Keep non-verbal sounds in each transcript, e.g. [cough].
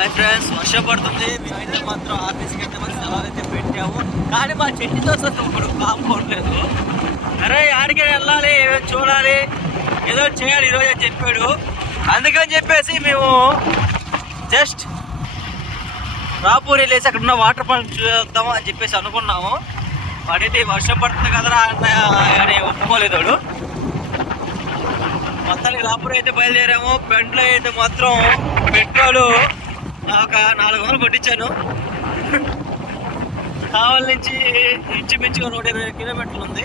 Hi friends వర్షం పడుతుంది. మేమైతే మాత్రం ఆఫీస్కి అయితే మంచి సెలవు అయితే పెట్టాము. కానీ మా చెట్టుతో కోసం ఇప్పుడు కాకపోవట్లేదు అరే ఆడికి వెళ్ళాలి ఏదో చూడాలి ఏదో చేయాలి ఈరోజు అని చెప్పాడు. అందుకని చెప్పేసి మేము జస్ట్ రాపూర్ వెళ్ళేసి అక్కడ ఉన్న వాటర్ ఫాల్ చూద్దాము అని చెప్పేసి అనుకున్నాము. వాడైతే వర్షం పడుతుంది కదరా అని ఒప్పుకోలేదు వాడు. మొత్తానికి రాపూర్ అయితే బయలుదేరాము. పెండ్లో అయితే మాత్రం పెట్రోలు ఒక నాలుగు వందలు కొట్టించాను. కావాలి నుంచి ఇంచుమించుగా నూట ఇరవై కిలోమీటర్లు ఉంది.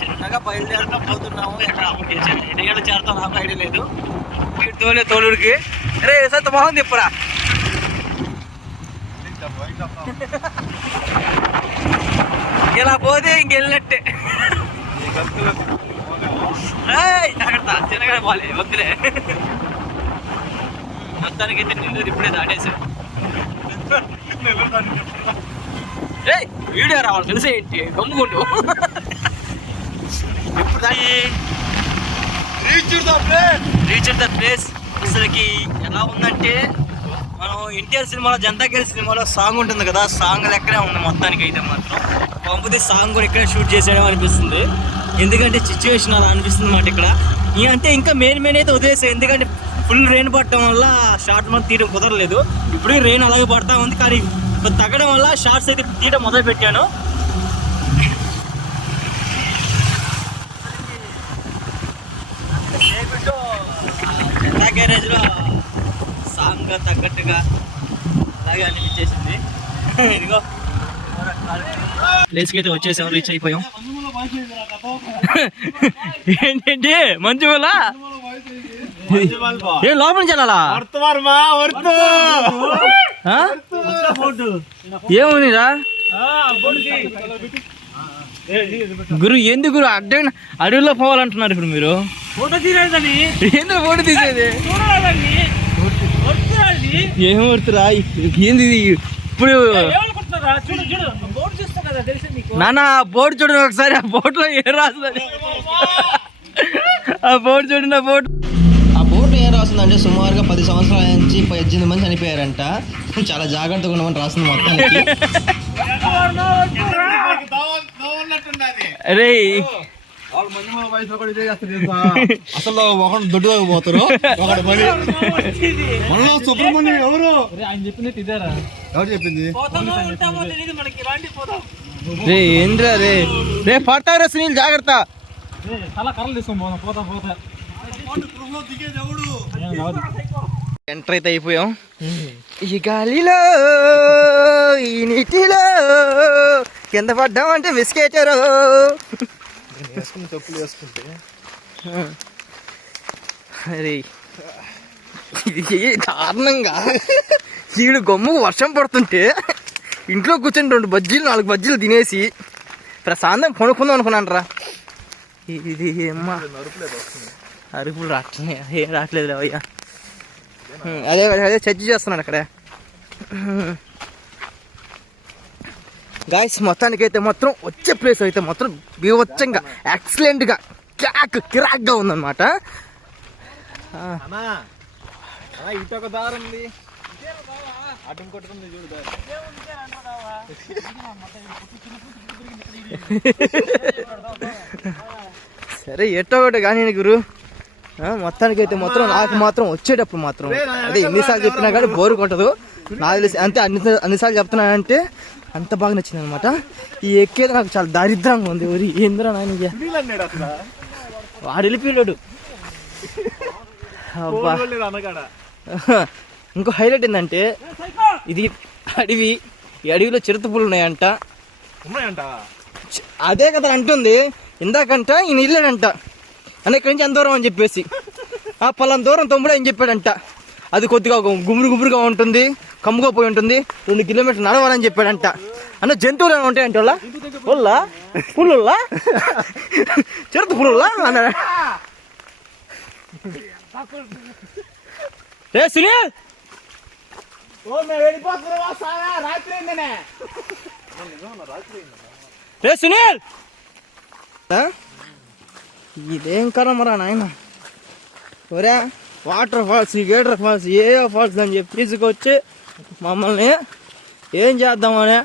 చిన్నగా బయలుదేరుతా పోతున్నాము. ఎక్కడ ఎన్ని గంటలు చేరుతాం నాకు ఐడియా లేదు. వీడు తోలే తోలుడికి. రే సత్త బాగుంది ఇప్పుడా ఇలా పోతే ఇంకెళ్ళినట్టే జాగ్రత్త. తినగానే పోలే వద్దులే. మొత్తానికి అయితే నిన్ను ఇప్పుడే దాటేసాం. ఏయ్ వీడియో రావాలి తెలిసే ఏంటి? గమ్ముకుంటూ ఇప్పుడు దాటి రీచ్ ద ప్లేస్ అసలుకి ఎలా ఉందంటే మనం ఎన్టీఆర్ సినిమాలో జనతా గ్యారేజ్ సినిమాలో సాంగ్ ఉంటుంది కదా సాంగ్ లెక్కనే ఉంది మొత్తానికి అయితే మాత్రం. పంపితే సాంగ్ కూడా ఇక్కడే షూట్ చేసేయడం అనిపిస్తుంది. ఎందుకంటే సిచ్యువేషన్ అలా అనిపిస్తుంది అన్నమాట ఇక్కడ. అంటే ఇంకా మెయిన్ మెయిన్ అయితే వదిలేసాయి ఎందుకంటే ఫుల్ రెయిన్ పడటం వల్ల షార్ట్ మనం తీయడం కుదరలేదు. ఇప్పుడు రెయిన్ అలాగే పడతా ఉంది కానీ ఇప్పుడు తగ్గడం వల్ల షార్ట్స్ అయితే తీయడం మొదలు పెట్టాను. గ్యారేజ్లో సాంగ్ తగ్గట్టుగా అలాగే అనిపించేసింది. ఇదిగో. ప్లేస్కి అయితే వచ్చేసాం రీచ్ అయిపోయాం. ఏంటంటే మంచి వల్ల ఏ లోపల నుంచి వెళ్ళాలా? ఏముందిరా గురు ఎందుకు గురు? అడ్డ అడవిలో పోవాలంటున్నారు ఇప్పుడు మీరు. ఫోటో తీరేదని ఎందుకు ఫోటో తీసేది? ఏం పడుతురా ఏంది? ఇప్పుడు నాన్న ఆ బోర్డు చూడండి ఒకసారి ఆ బోర్డులో ఏం రాస్తుంది ఆ బోర్డు చూడండి ఆ బోర్డు. రాస్తుందంటే సుమారుగా పది సంవత్సరాల నుంచి పద్దెనిమిది మంది చనిపోయారంట. చాలా జాగ్రత్తగా ఉండమని రాస్తుంది మొత్తానికి. అరే అసలు ఒకడు దొడ్డుగా పోతారు ఒకడు పని మనలో సుబ్రహ్మణ్యం ఎవరు? ఆయన చెప్పింది ఇదేరా. ఎవరు చెప్పింది? రే ఏంద్రా రే? రే పడతావు రే సునీల్ జాగ్రత్త. చాలా కర్రలు తీసుకొని పోతాం పోతా. పోతా ఏం కాదు. ఎంటర్ అయితే అయిపోయాం. ఈ గాలిలో ఈ నీటిలో కింద పడ్డామంటే బిస్కెటరు తప్పులు వేసుకుంటే అరే ఇది దారుణంగా? ఈడు గమ్ముకు వర్షం పడుతుంటే ఇంట్లో కూర్చొని రెండు బజ్జీలు నాలుగు బజ్జీలు తినేసి ప్రశాంతం కొనుక్కుందాం అనుకున్నాను రా. ఇది అమ్మా అరుపులు రావట్లే ఏం రావట్లేదు అయ్యా. అదే అదే చర్చ చేస్తున్నాను అక్కడ. గాయస్ మొత్తానికి అయితే మాత్రం వచ్చే ప్లేస్ అయితే మాత్రం బీవచ్చంగా ఎక్సలెంట్గా క్యాక్ కిరాక్గా ఉందన్నమాట. అన్నా అన్నా ఇటు ఒక దారి ఉంది. కొట్టుకుంది చూడు సరే ఎట్టో ఒకటి కానీ గురు. మొత్తానికి అయితే మాత్రం నాకు మాత్రం వచ్చేటప్పుడు మాత్రం అదే ఎన్నిసార్లు చెప్పినా కానీ బోరు కొట్టదు. నాకు తెలిసి అంతే అన్ని అన్నిసార్లు చెప్తున్నానంటే అంత బాగా నచ్చింది అనమాట ఈ ఎక్కేది నాకు చాలా దారిద్రంగా ఉంది. ఊరి ఏందిరా నాయన వాడు వెళ్ళిపోయాడు అబ్బా. [laughs] ఇంకో హైలైట్ ఏంటంటే ఇది అడవి ఈ అడవిలో చిరుతపులు ఉన్నాయంట. ఉన్నాయంట? అదే కదా అంటుంది. ఇందాకంట ఈయన ఇల్లాడంట అన్న ఇక్కడి నుంచి ఎంత దూరం అని చెప్పేసి. ఆ పలానా దూరం తమ్ముడు అని చెప్పాడంట. అది కొద్దిగా గుబురు గుబురుగా ఉంటుంది కమ్ముగా పోయి ఉంటుంది రెండు కిలోమీటర్లు నడవాలని చెప్పాడంట. అన్న జంతువులు ఏమైనా ఉంటాయంట వాళ్ళ? పుల్లా పుల్లుల్లా చిరుత పుల్లుల్లా అన్నాడు. రే సునీల్? రే సునీల్? ఇదేం కరమరా నాయన ఒరే వాటర్ ఫాల్స్ గేటర్ ఫాల్స్ ఏ ఫాల్స్ అని చెప్పి తీసుకొచ్చి మమ్మల్ని ఏం చేద్దామని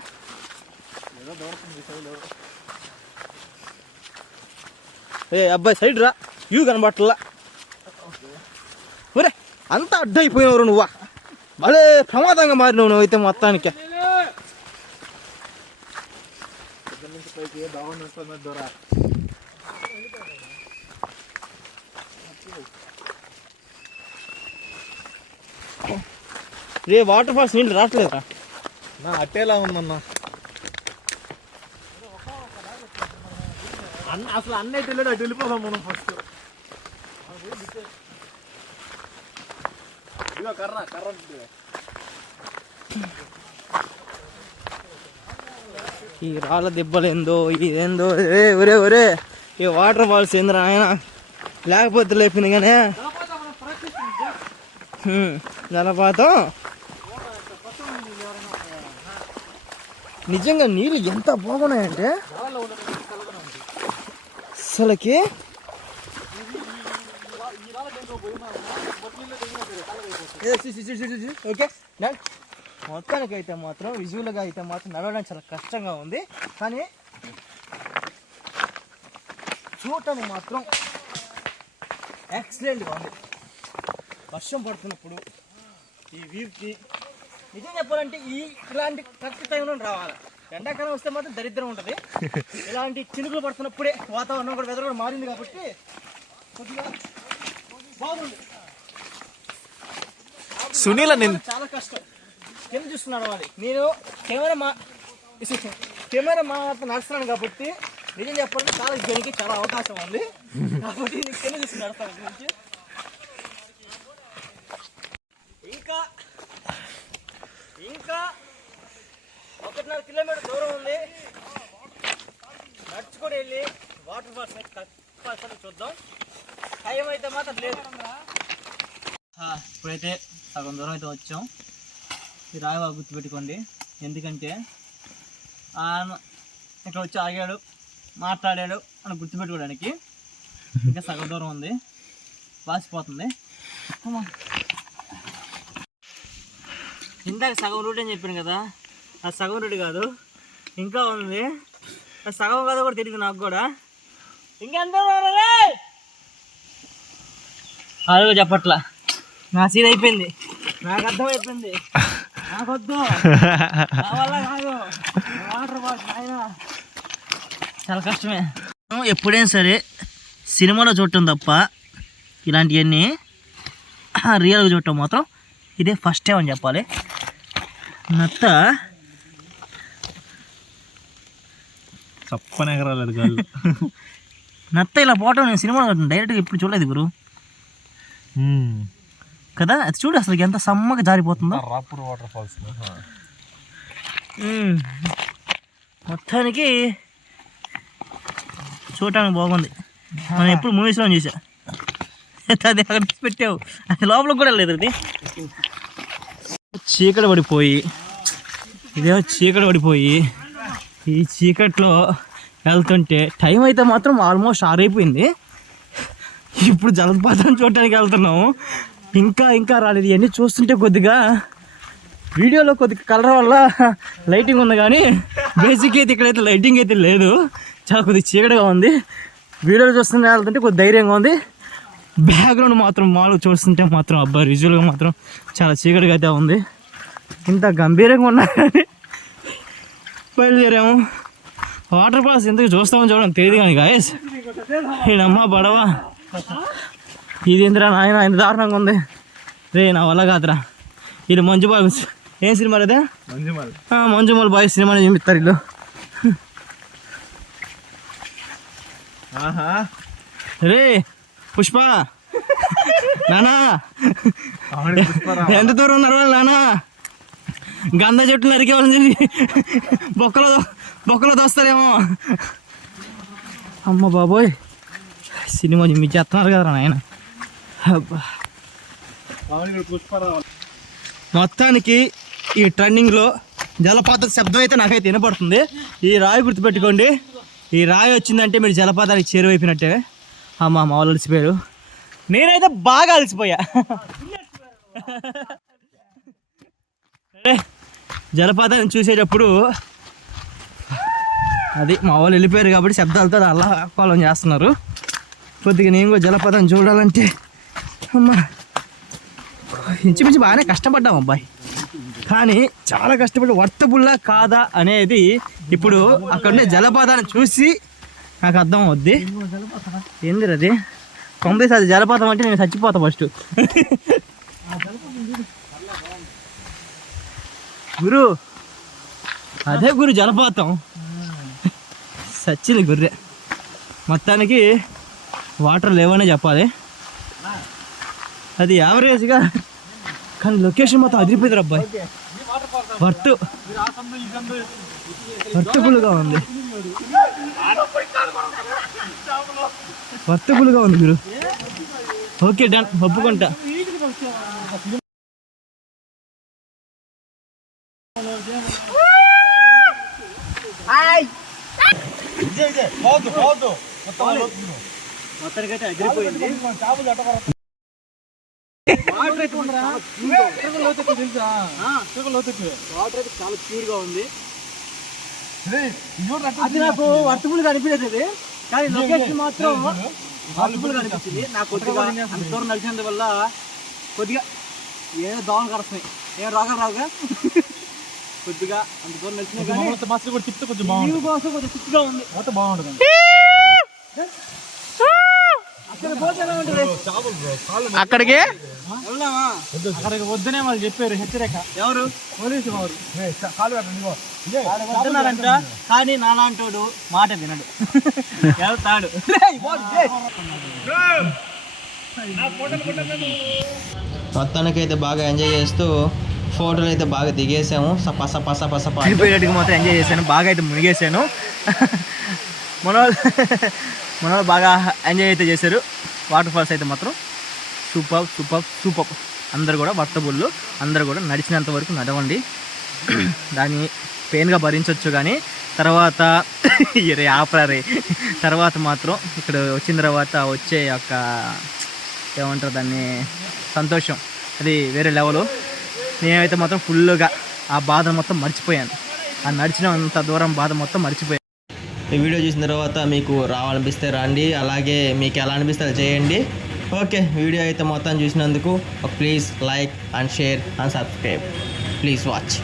ఏ అబ్బాయి సైడ్ రా వ్యూ కనబట్టలా ఒరే అంత అడ్డైపోయినవరు నువ్వా? భలే ప్రమాదంగా మారినవు నువ్వైతే మొత్తానికి. పైకి రే వాటర్ ఫాల్స్ నీళ్ళు రావట్లేదురా. నా అట్టేలా ఉందన్న. అన్న అసలు అన్న అయితే వెళ్ళాడు అటు వెళ్ళిపోదాం మనం ఫస్ట్ ఇదిగో కర్ర కర్ర. ఈ రాళ్ళ దెబ్బలేందో ఇదేందో ఏ ఒరే ఒరే ఈ వాటర్ ఫాల్స్ ఏందిరా ఆయన? లేకపోతే లేపింది కానీ జలపాతం. నిజంగా నీళ్ళు ఎంత బాగున్నాయంటే అసలుకి? ఓకే డన్ మొత్తానికి అయితే మాత్రం విజువల్గా అయితే మాత్రం నడవడానికి చాలా కష్టంగా ఉంది. కానీ చూడటానికి మాత్రం ఎక్సలెంట్గా ఉంది. వర్షం పడుతున్నప్పుడు ఈ వ్యూకి నిజం చెప్పాలంటే ఈ ఇలాంటి కరెక్ట్ టైంలో రావాలి. ఎండాకాలం వస్తే మాత్రం దరిద్రం ఉంటుంది. [laughs] ఇలాంటి చినుకులు పడుతున్నప్పుడే వాతావరణం కూడా వెదర్ కూడా మారింది కాబట్టి కొద్దిగా బాగుంది. సునీల నేను చాలా కష్టం. కింద చూస్తున్నాడు అది నేను కెమెరా మా [laughs] కెమెరా మా నడుస్తున్నాను కాబట్టి నిజం చెప్పాలంటే చాలా జనికి చాలా అవకాశం ఉంది. [laughs] కాబట్టి కింద చూసి ఇక్కడి నుంచి ఇంకా ఇంకా ఒకటిన్నర కిలోమీటర్ దూరం ఉంది. నడుచుకొని వెళ్ళి వాటర్ ఫాల్స్ తప్పనిసరి చూద్దాం. టైం అయితే మాత్రం లేదు. ఇప్పుడైతే సగం దూరం అయితే వచ్చాం. ఈ రాయవా గుర్తుపెట్టుకోండి. ఎందుకంటే ఆయన ఇక్కడ వచ్చి ఆగాడు మాట్లాడాడు అని గుర్తుపెట్టుకోవడానికి. ఇంకా సగం దూరం ఉంది. వాసిపోతుంది. అమ్మా. ఇందాక సగం రూట్ అని చెప్పాను కదా ఆ సగం రూట్ కాదు. ఇంకా ఉంది. ఆ సగం కదా కూడా తెలియదు నాకు కూడా. ఇంకెంత దూరం చెప్పట్లా. నా సీన్ అయిపోయింది. నాకు అర్థం అయిపోయింది నాకొద్దు. నా వల్ల కాదు. వాటర్ బాటిల్ చాలా కష్టమే. ఎప్పుడైనా సరే సినిమాలో చూడటం తప్ప ఇలాంటివన్నీ రియల్గా చూడటం మాత్రం ఇదే ఫస్ట్ టైం అని చెప్పాలి. నత్త. చప్పని ఎగరాలి గాళ్ళు నత్త ఇలా పోవటం నేను సినిమాలో డైరెక్ట్గా ఇప్పుడు చూడలేదు గురు. కదా అది చూడు అసలు ఎంత సమ్మగా జారిపోతుందో. Rapur water falls. మొత్తానికి చూడటానికి బాగుంది. మనం ఎప్పుడు మూవీస్లో చూసా. అది అక్కడ పెట్టావు. అది లోపల కూడా లేదు అది. చీకటి పడిపోయి ఇదేమో చీకటి పడిపోయి ఈ చీకట్లో వెళ్తుంటే టైం అయితే మాత్రం ఆల్మోస్ట్ ఆరైపోయింది. ఇప్పుడు జలపాతం చూడటానికి వెళ్తున్నాము. ఇంకా ఇంకా రాలేదు. ఇవన్నీ చూస్తుంటే కొద్దిగా వీడియోలో కొద్దిగా కలర్ వల్ల లైటింగ్ ఉంది కానీ బేసిక్ అయితే ఇక్కడైతే లైటింగ్ అయితే లేదు. చాలా కొద్దిగా చీకటిగా ఉంది. వీడియోలో చూస్తుంటే వెళ్తుంటే కొద్ది ధైర్యంగా ఉంది. బ్యాక్గ్రౌండ్ మాత్రం మామూలుగా చూస్తుంటే మాత్రం అబ్బా విజువల్గా మాత్రం చాలా చీకటిగా అయితే ఉంది. ఇంత గంభీరంగా ఉన్నా కానీ బయలుదేరాము. వాటర్ ఫాల్స్ ఎందుకు చూస్తామని చూడడం తెలియదు కానీ గాయస్ ఈయనమ్మ బడవ. ఇది ఇందిరా నాయన ఆయన దారుణంగా ఉంది. రే నా వల్ల కాదురా. ఇది మంజు బాబు ఏం సినిమా అదే మంజుమల్. మంజుమల్ బాయ్ సినిమా చూపిస్తారు వీళ్ళు ఆహా. రే పుష్ప. నానా. ఎంత దూరం ఉన్నారు వాళ్ళు నానా? గంధ చెట్లు నరికే వాళ్ళని చెప్పి బొక్కలో బొక్కలో దోస్తారేమో. అమ్మ బాబోయ్. సినిమా మీరు చేస్తున్నారు కదా నాయన. అబ్బా. మొత్తానికి ఈ ట్రెండింగ్లో జలపాత శబ్దం అయితే నాకైతే వినపడుతుంది. ఈ రాయి గుర్తుపెట్టుకోండి. ఈ రాయి వచ్చిందంటే మీరు జలపాతానికి చేరువైపోయినట్టే. అమ్మ మా వాళ్ళు అలసిపోయారు. నేనైతే బాగా అలసిపోయా. జలపాతాన్ని చూసేటప్పుడు అది మా వాళ్ళు వెళ్ళిపోయారు కాబట్టి శబ్దాలతో అలా ఆహ్వాలం చేస్తున్నారు. కొద్దిగా నేను కూడా జలపాతం చూడాలంటే అమ్మా ఇంచుమించు బాగానే కష్టపడ్డాం అబ్బాయి. కానీ చాలా కష్టపడి వర్తబుల్లా కాదా అనేది ఇప్పుడు అక్కడ ఉండే జలపాతాన్ని చూసి నాకు అర్థం అవుద్ది. ఏంది అది కొంపేసి అది జలపాతం అంటే నేను చచ్చిపోతా ఫస్ట్ గురు అదే గురు జలపాతం. సచ్చింది గుర్రె. మొత్తానికి వాటర్ లేవనే చెప్పాలి. అది యావరేజ్గా కానీ లొకేషన్ మొత్తం అదిరిపోయింది అబ్బాయి. వర్త్ వర్తబుల్గా ఉంది. వర్తబుల్గా ఉంది గురు ఓకే డన్. ఒప్పుకుంటా. మొత్తానికైతే అదిరిపోయింది. వాటర్ అయితే చాలా ప్యూర్గా ఉంది అది నాకు వర్తబుల్గా అనిపించలేదు కానీ లొకేషన్ మాత్రం వర్తబుల్గా అనిపించింది నాకు కొద్దిగా అంత దూరం నడిచినందు వల్ల కొద్దిగా ఏదో దోమలు కరుస్తున్నాయి. ఏం రోగాలు రావుగా? కొద్దిగా అంత దూరం నడిచినా కానీ మస్తు కూడా తిప్పితే కొంచెం వ్యూ కోసం కొంచెం తిప్పుగా ఉంది. మొత్తం బాగుంటుంది. అక్కడికి? అక్కడికి వద్దనే వాళ్ళు చెప్పారు హెచ్చరిక. ఎవరు? పోలీసు వారు. వస్తున్నారంట కానీ నాలాంటోడు మాట వినడు. [laughs] వెళ్తాడు. మొత్తానికి అయితే బాగా ఎంజాయ్ చేస్తూ ఫోటోలు అయితే బాగా దిగేసాము. స- పస పస పస పడిపోయేట్టుగా మాత్రం ఎంజాయ్ చేశాను. బాగా అయితే మునిగేసాను [laughs] మన వాళ్ళు [laughs] మన వాళ్ళు బాగా ఎంజాయ్ అయితే చేశారు. వాటర్ ఫాల్స్ అయితే మాత్రం. Super super super. అందరు కూడా వర్తబుళ్ళు అందరు కూడా నడిచినంత వరకు నడవండి. దాన్ని పెయిన్గా భరించవచ్చు కానీ తర్వాత [laughs] రే ఆపరే తర్వాత మాత్రం ఇక్కడ వచ్చిన తర్వాత వచ్చే యొక్క ఏమంటారు దాన్ని సంతోషం. అది వేరే లెవెల్. నేనైతే మాత్రం ఫుల్గా ఆ బాధ మొత్తం మర్చిపోయాను. ఆ నడిచినంత దూరం బాధ మొత్తం మర్చిపోయాను. ఈ వీడియో చూసిన తర్వాత మీకు రావాలనిపిస్తే రండి. అలాగే మీకు ఎలా అనిపిస్తే చేయండి. ఓకే వీడియో అయితే మొత్తం చూసినందుకు please like and share and subscribe. Please watch.